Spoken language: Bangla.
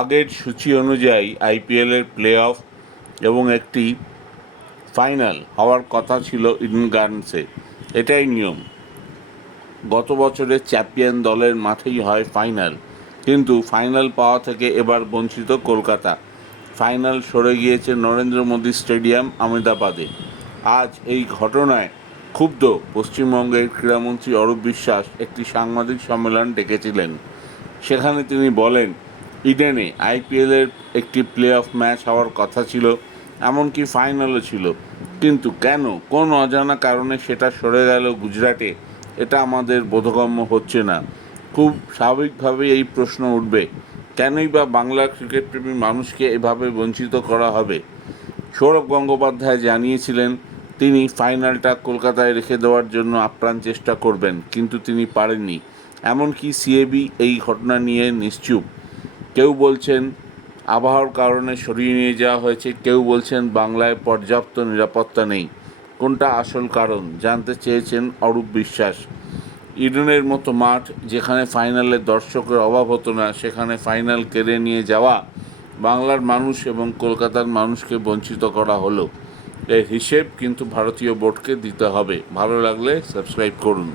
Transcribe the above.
আগের সূচি অনুযায়ী আইপিএলের প্লে অফ এবং একটি ফাইনাল হওয়ার কথা ছিল ইডেন গার্ডেন্সে এটাই নিয়ম। গত বছরের চ্যাম্পিয়ন দলের মাঠেই হয় ফাইনাল, কিন্তু ফাইনাল পাওয়া থেকে এবার বঞ্চিত কলকাতা। ফাইনাল সরে গিয়েছে নরেন্দ্র মোদী স্টেডিয়াম আহমেদাবাদে। আজ এই ঘটনায় ক্ষুব্ধ পশ্চিমবঙ্গের ক্রীড়ামন্ত্রী অরূপ বিশ্বাস একটি সাংবাদিক সম্মেলন ডেকেছিলেন। সেখানে তিনি বলেন ইডেনে আইপিএলের একটি প্লে অফ ম্যাচ হওয়ার কথা ছিল, এমনকি ফাইনালও ছিল। কিন্তু কেন? কোন অজানা কারণে সেটা সরে গেল গুজরাটে? এটা আমাদের বোধগম্য হচ্ছে না। খুব স্বাভাবিকভাবে এই প্রশ্ন উঠবে, কেনই বা বাংলার ক্রিকেটপ্রেমী মানুষকে এভাবে বঞ্চিত করা হবে? সৌরভ গঙ্গোপাধ্যায় জানিয়েছিলেন, তিনি ফাইনালটা কলকাতায় রেখে দেওয়ার জন্য আপ্রাণ চেষ্টা করবেন, কিন্তু তিনি পারেননি। এমনকি সিএবি এই ঘটনা নিয়ে নিশ্চুপ। কেউ বলছেন আবহাওয়ার কারণে সরিয়ে নিয়ে যাওয়া হয়েছে, কেউ বলছেন বাংলায় পর্যাপ্ত নিরাপত্তা নেই। কোনটা আসল কারণ জানতে চেয়েছেন অরূপ বিশ্বাস। ইডেনের মতো মাঠ যেখানে ফাইনালে দর্শকের অভাব হতো না, সেখানে ফাইনাল কেড়ে নিয়ে যাওয়া বাংলার মানুষ এবং কলকাতার মানুষকে বঞ্চিত করা হলো। এর হিসেব কিন্তু ভারতীয় বোর্ডকে দিতে হবে। ভালো লাগলে সাবস্ক্রাইব করুন।